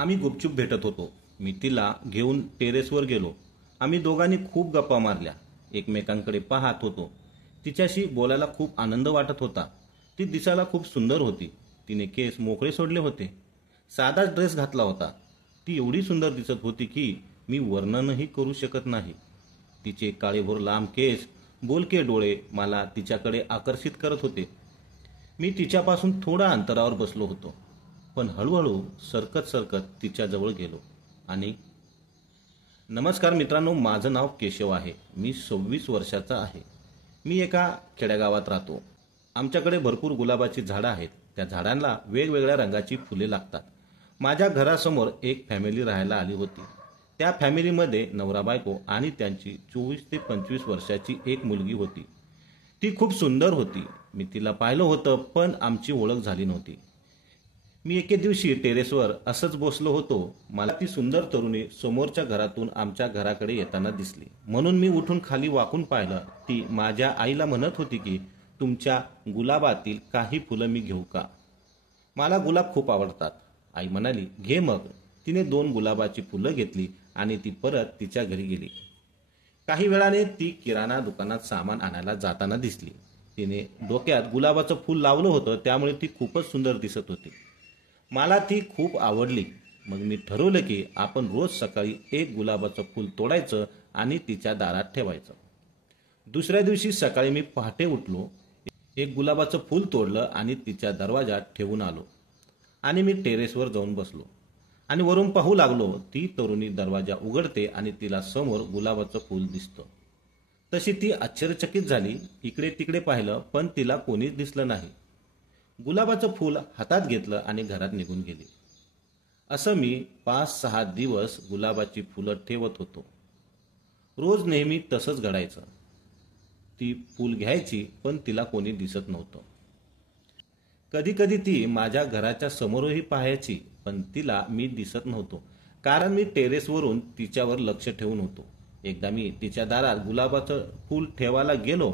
आम्ही गुपचूप भेटत होतो. मी तिला घेऊन टेरेसवर गेलो. आम्ही दोघांनी खूप गप्पा मारल्या. एकमेकांकडे पाहत होतो. तिच्याशी बोलायला खूप आनंद वाटत होता. ती दिसायला खूप सुंदर होती. तिने केस मोकळे सोडले होते. साधा ड्रेस घातला होता. ती एवढी सुंदर दिसत होती की मी वर्णनही करू शकत नाही. तिचे काळेभोर लांब केस, बोलके डोळे मला तिच्याकडे आकर्षित करत होते. मी तिच्यापासून थोड्या अंतरावर बसलो होतो, पण हळूहळू सरकत सरकत तिच्याजवळ गेलो आणि नमस्कार मित्रांनो, माझं नाव केशव आहे. मी 26 वर्षाचा आहे. मी एका खेड्यागावात राहतो. आमच्याकडे भरपूर गुलाबाची झाडं आहेत. त्या झाडांना वेगवेगळ्या रंगाची फुले लागतात. माझ्या घरासमोर एक फॅमिली राहायला आली होती. त्या फॅमिलीमध्ये नवरा बायको आणि त्यांची 24 ते 25 वर्षाची एक मुलगी होती. ती खूप सुंदर होती. मी तिला पाहिलं होतं, पण आमची ओळख झाली नव्हती. मी एके दिवशी टेरेसवर असंच बसलो होतो. मला ती सुंदर तरुणी समोरच्या घरातून आमच्या घराकडे येताना दिसली. म्हणून मी उठून खाली वाकून पाहिलं. ती माझ्या आईला म्हणत होती की तुमच्या गुलाबातील काही फुलं मी घेऊ का? मला गुलाब खूप आवडतात. आई म्हणाली, घे मग. तिने 2 गुलाबाची फुलं घेतली आणि ती परत तिच्या घरी गेली. काही वेळाने ती किराणा दुकानात सामान आणायला जाताना दिसली. तिने डोक्यात गुलाबाचं फूल लावलं होतं, त्यामुळे ती खूपच सुंदर दिसत होती. मला ती खूप आवडली. मग मी ठरवलं की आपण रोज सकाळी एक गुलाबाचं फूल तोडायचं आणि तिच्या दारात ठेवायचं. दुसऱ्या दिवशी सकाळी मी पहाटे उठलो, एक गुलाबाचं फूल तोडलं आणि तिच्या दरवाजात ठेवून आलो आणि मी टेरेसवर जाऊन बसलो आणि वरून पाहू लागलो. ती तरुणी दरवाजा उघडते आणि तिला समोर गुलाबाचं फूल दिसतं. तशी ती आश्चर्यचकित झाली. इकडे तिकडे पाहिलं, पण तिला कोणीच दिसलं नाही. गुलाबाचं फूल हातात घेतलं आणि घरात निघून गेली. असं मी 5-6 दिवस गुलाबाची फुलं ठेवत होतो. रोज नेहमी तसंच घडायचं. ती फूल घ्यायची, पण तिला कोणी दिसत नव्हतं. कधी कधी ती माझ्या घराच्या समोरही पाहायची, पण तिला मी दिसत नव्हतो, कारण मी टेरेसवरून तिच्यावर लक्ष ठेवून होतो. एकदा मी तिच्या दारात गुलाबाचं फूल ठेवायला गेलो.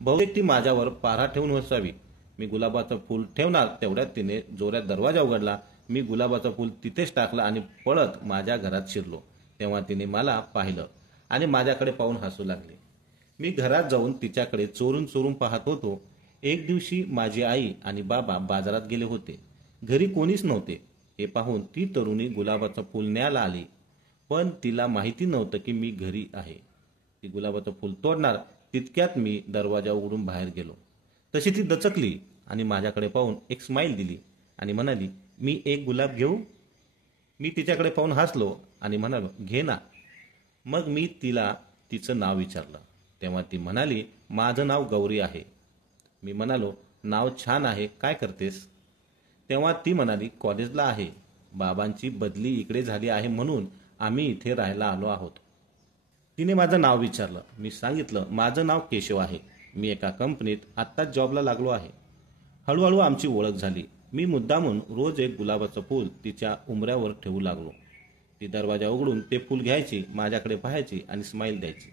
बहुतेक ती माझ्यावर पारा ठेवून असावी. मी गुलाबाचं फूल ठेवणार तेवढ्यात तिने जोरात दरवाजा उघडला. मी गुलाबाचं फूल तिथेच टाकलं आणि पळत माझ्या घरात शिरलो. तेव्हा तिने मला पाहिलं आणि माझ्याकडे पाहून हसू लागली. मी घरात जाऊन तिच्याकडे चोरून चोरून पाहत होतो. एक दिवशी माझी आई आणि बाबा बाजारात गेले होते. घरी कोणीच नव्हते. हे पाहून ती तरुणी गुलाबाचं फूल न्यायला आली, पण तिला माहिती नव्हतं की मी घरी आहे. ती गुलाबाचं फूल तोडणार तितक्यात मी दरवाजा उघडून बाहेर गेलो. तशी ती दचकली आणि माझ्याकडे पाहून एक स्माईल दिली आणि म्हणाली, मी एक गुलाब घेऊ? मी तिच्याकडे पाहून हसलो आणि म्हणालो, घे ना. मग मी तिला तिचं नाव विचारलं. तेव्हा ती म्हणाली, माझं नाव गौरी आहे. मी म्हणालो, नाव छान आहे, काय करतेस? तेव्हा ती म्हणाली, कॉलेजला आहे. बाबांची बदली इकडे झाली आहे, म्हणून आम्ही इथे राहायला आलो आहोत. तिने माझं नाव विचारलं. मी सांगितलं, माझं नाव केशव आहे. मी एका कंपनीत आत्ताच जॉबला लागलो आहे. हळूहळू आमची ओळख झाली. मी मुद्दामून रोज एक गुलाबाचं फूल तिच्या उंबऱ्यावर ठेवू लागलो. ती दरवाजा उघडून ते फूल घ्यायची, माझ्याकडे पाहायची आणि स्माईल द्यायची.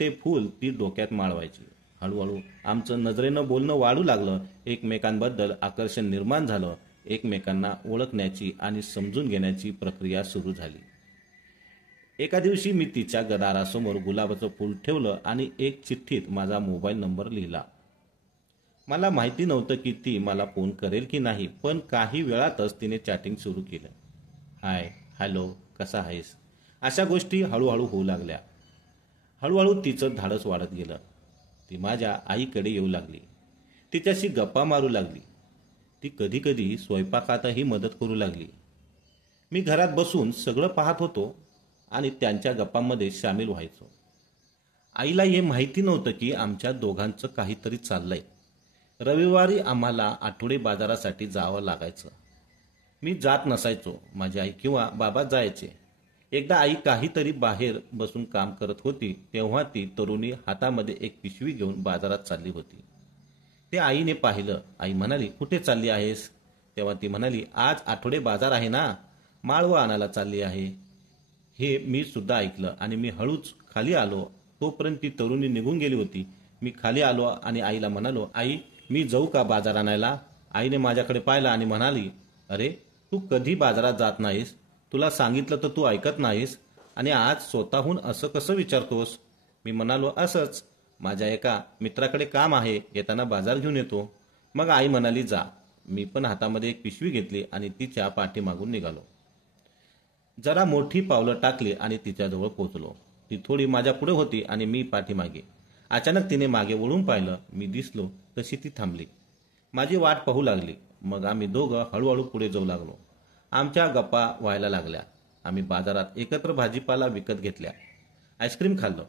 ते फूल ती डोक्यात माळवायची. हळूहळू आमचं नजरेनं बोलणं वाढू लागलं. एकमेकांबद्दल आकर्षण निर्माण झालं. एकमेकांना ओळखण्याची आणि समजून घेण्याची प्रक्रिया सुरू झाली. एका दिवशी मी तिच्या दारासमोर गुलाबाचं फूल ठेवलं आणि एक चिठ्ठीत माझा मोबाईल नंबर लिहिला. मला माहिती नव्हतं की ती मला फोन करेल की नाही, पण काही वेळातच तिने चॅटिंग सुरू केलं. हाय, हॅलो, कसा आहेस? अशा गोष्टी हळूहळू होऊ लागल्या. हळूहळू तिचं धाडस वाढत गेलं. ती माझ्या आईकडे येऊ लागली. तिच्याशी गप्पा मारू लागली. ती कधी कधी स्वयंपाकातही मदत करू लागली. मी घरात बसून सगळं पाहत होतो आणि त्यांच्या गप्पांमध्ये सामील व्हायचो. आईला हे माहिती नव्हतं की आमच्या दोघांचं काहीतरी चाललंय. रविवारी आम्हाला आठवडे बाजारासाठी जावं लागायचं. मी जात नसायचो. माझी आई किंवा बाबा जायचे. एकदा आई काहीतरी बाहेर बसून काम करत होती, तेव्हा ती तरुणी हातामध्ये एक पिशवी घेऊन बाजारात चालली होती. ते आईने पाहिलं. आई म्हणाली, कुठे चालली आहेस? तेव्हा ती म्हणाली, आज आठवडे बाजार आहे ना, माळवं आणायला चालली आहे. हे मी सुद्धा ऐकलं आणि मी हळूच खाली आलो. तोपर्यंत ती तरुणी निघून गेली होती. मी खाली आलो आणि आईला म्हणालो, आई, मी जाऊ का बाजार आणायला? आईने माझ्याकडे पाहिलं आणि म्हणाली, अरे, तू कधी बाजारात जात नाहीस, तुला सांगितलं तर तू ऐकत नाहीस आणि आज स्वतःहून असं कसं विचारतोस? मी म्हणालो, असंच. माझ्या एका मित्राकडे काम आहे, येताना बाजार घेऊन येतो. मग आई म्हणाली, जा. मी पण हातामध्ये एक पिशवी घेतली आणि तिच्या पाठीमागून निघालो. जरा मोठी पावलं टाकली आणि तिच्याजवळ पोचलो. ती थोडी माझ्या पुढे होती आणि मी पाठीमागे. अचानक तिने मागे वळून पाहिलं. मी दिसलो तशी ती थांबली. माझी वाट पाहू लागली. मग आम्ही दोघं हळूहळू पुढे जाऊ लागलो. आमच्या गप्पा व्हायला लागल्या. आम्ही बाजारात एकत्र भाजीपाला विकत घेतल्या, आईस्क्रीम खाल्लं,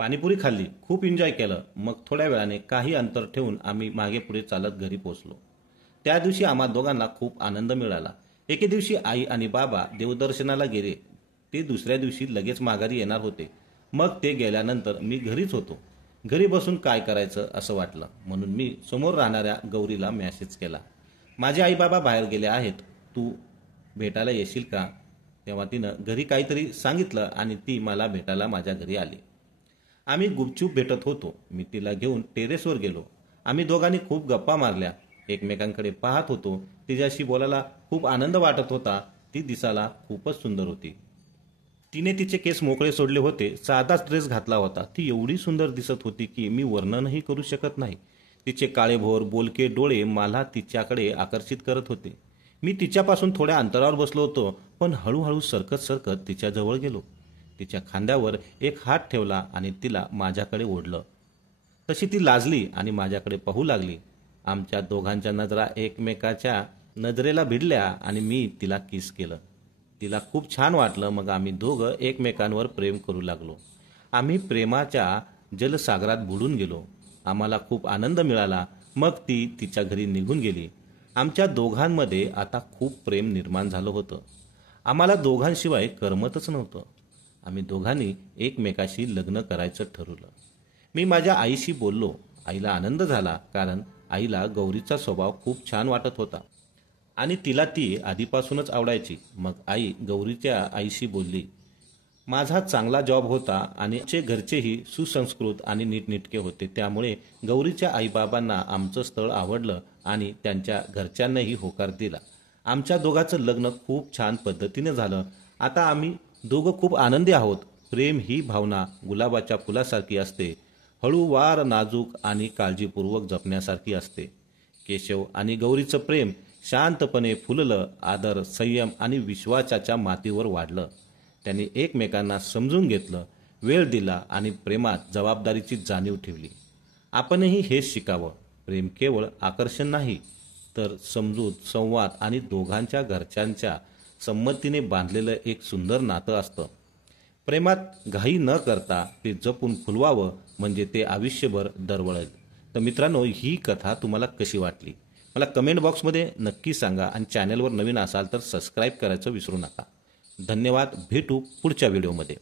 पाणीपुरी खाल्ली, खूप एन्जॉय केलं. मग थोड्या वेळाने काही अंतर ठेवून आम्ही मागे पुढे चालत घरी पोचलो. त्या दिवशी आम्हा दोघांना खूप आनंद मिळाला. एके दिवशी आई आणि बाबा देवदर्शनाला गेले. ते दुसऱ्या दिवशी लगेच माघारी येणार होते. मग ते गेल्यानंतर मी घरीच होतो. घरी बसून काय करायचं असं वाटलं, म्हणून मी समोर राहणाऱ्या गौरीला मेसेज केला. माझे आई बाबा बाहेर गेले आहेत, तू भेटायला येशील का? तेव्हा तिनं घरी काहीतरी सांगितलं आणि ती मला भेटायला माझ्या घरी आली. आम्ही गुपचूप भेटत होतो. मी तिला घेऊन टेरेसवर गेलो. आम्ही दोघांनी खूप गप्पा मारल्या, एकमेकांकडे पाहत होतो. तिच्याशी बोलायला खूप आनंद वाटत होता. ती दिसायला खूपच सुंदर होती. तिने तिचे केस मोकळे सोडले होते, साधाच ड्रेस घातला होता. ती एवढी सुंदर दिसत होती की मी वर्णनही करू शकत नाही. तिचे काळेभोर बोलके डोळे मला तिच्याकडे आकर्षित करत होते. मी तिच्यापासून थोड्या अंतरावर बसलो होतो, पण हळूहळू सरकत सरकत तिच्याजवळ गेलो. तिच्या खांद्यावर एक हात ठेवला आणि तिला माझ्याकडे ओढलं. तशी ती लाजली आणि माझ्याकडे पाहू लागली. आमच्या दोघांच्या नजरा एकमेकाच्या नजरेला भिडल्या आणि मी तिला किस केलं. तिला खूप छान वाटलं. मग आम्ही दोघं एकमेकांवर प्रेम करू लागलो. आम्ही प्रेमाच्या जलसागरात बुडून गेलो. आम्हाला खूप आनंद मिळाला. मग ती तिच्या घरी निघून गेली. आमच्या दोघांमध्ये आता खूप प्रेम निर्माण झालं होतं. आम्हाला दोघांशिवाय करमतच नव्हतं. आम्ही दोघांनी एकमेकाशी लग्न करायचं ठरवलं. मी माझ्या आईशी बोललो. आईला आनंद झाला, कारण आईला गौरीचा स्वभाव खूप छान वाटत होता आणि तिला ती आधीपासूनच आवडायची. मग आई गौरीच्या आईशी बोलली. माझा चांगला जॉब होता आणि आमचे घरचेही सुसंस्कृत आणि नीटनेटके होते. त्यामुळे गौरीच्या आईबाबांना आमचं स्थळ आवडलं आणि त्यांच्या घरच्यांनाही होकार दिला. आमच्या दोघांचं लग्न खूप छान पद्धतीने झालं. आता आम्ही दोघं खूप आनंदी आहोत. प्रेम ही भावना गुलाबाच्या फुलासारखी असते, हळूवार, नाजूक आणि काळजीपूर्वक जपण्यासारखी असते. केशव आणि गौरीचं प्रेम शांतपणे फुललं. आदर, संयम आणि विश्वासाच्या मातीवर वाढलं. त्यांनी एकमेकांना समजून घेतलं, वेळ दिला आणि प्रेमात जबाबदारीची जाणीव ठेवली. आपणही हेच शिकावं. प्रेम केवळ आकर्षण नाही, तर समजूत, संवाद आणि दोघांच्या घरच्यांच्या संमतीने बांधलेलं एक सुंदर नातं असतं. प्रेमात घाई न करता ते जपून फुलवावं, म्हणजे ते आयुष्यभर दरवळेल. तर मित्रांनो, ही कथा तुम्हाला कशी वाटली मला कमेंट बॉक्समध्ये नक्की सांगा आणि चॅनलवर नवीन असाल तर सबस्क्राईब करायचं विसरू नका. धन्यवाद. भेटू पुढच्या व्हिडिओमध्ये.